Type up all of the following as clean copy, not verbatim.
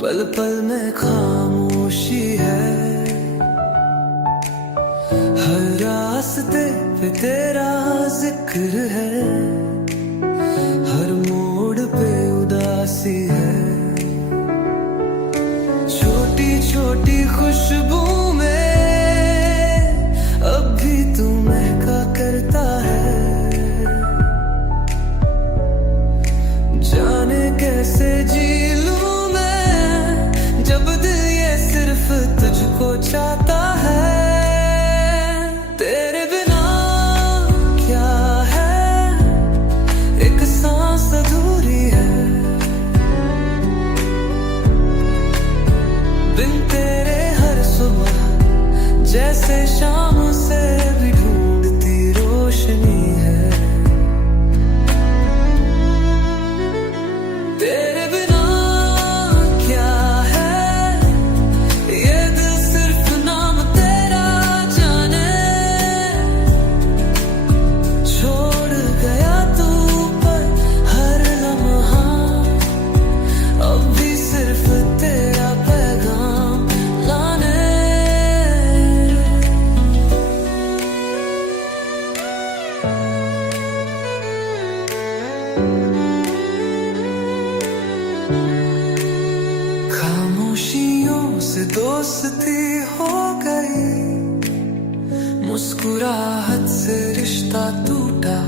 पल पल में खामोशी है, हर रास्ते पे तेरा जिक्र है, हर मोड़ पे उदासी है। छोटी छोटी खुशबू में अब भी तू महका करता है। जाने कैसे जी लूं मैं जब दिल ये सिर्फ तुझको चाहता है। तेरे बिना क्या है, एक सांस अधूरी है। बिन तेरे हर सुबह जैसे शाम से भी ढूंढती रोशनी है। तेरे बिना क्या है, ये दिल सिर्फ नाम तेरा जाने। छोड़ गया तू पर हर लम्हा, अब भी सिर्फ तेरा पैगाम लाने। खामोशियों से दोस्ती हो गई, मुस्कुराहट से रिश्ता टूटा।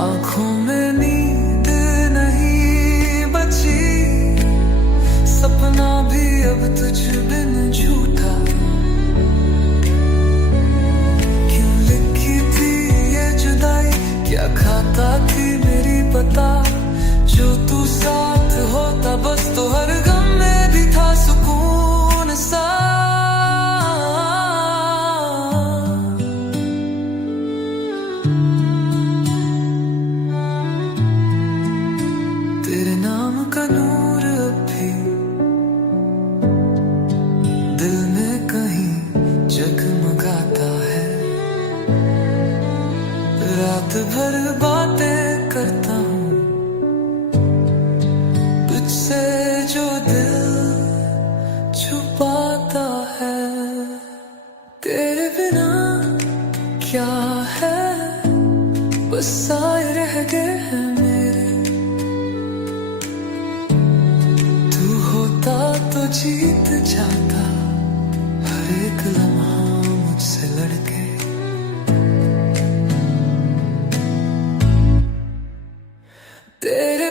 आंखों में नींद नहीं बची, सपना भी अब तुझ बिन झूठा। क्यों लिखी थी ये जुदाई, क्या खाता थी मेरी पता। जो तू साथ होता बस तो हर गम में भी था सुकून सा। तेरे नाम का नूर अब भी दिल में कहीं जगमगाता है। रात भर बातें करता हूँ तुझसे जो दिल छुपाता है। तेरे बिना क्या है, बस साए रह गए हैं मेरे। तू होता तो जीत जाता हर एक लम्हा मुझसे लड़के। तेरे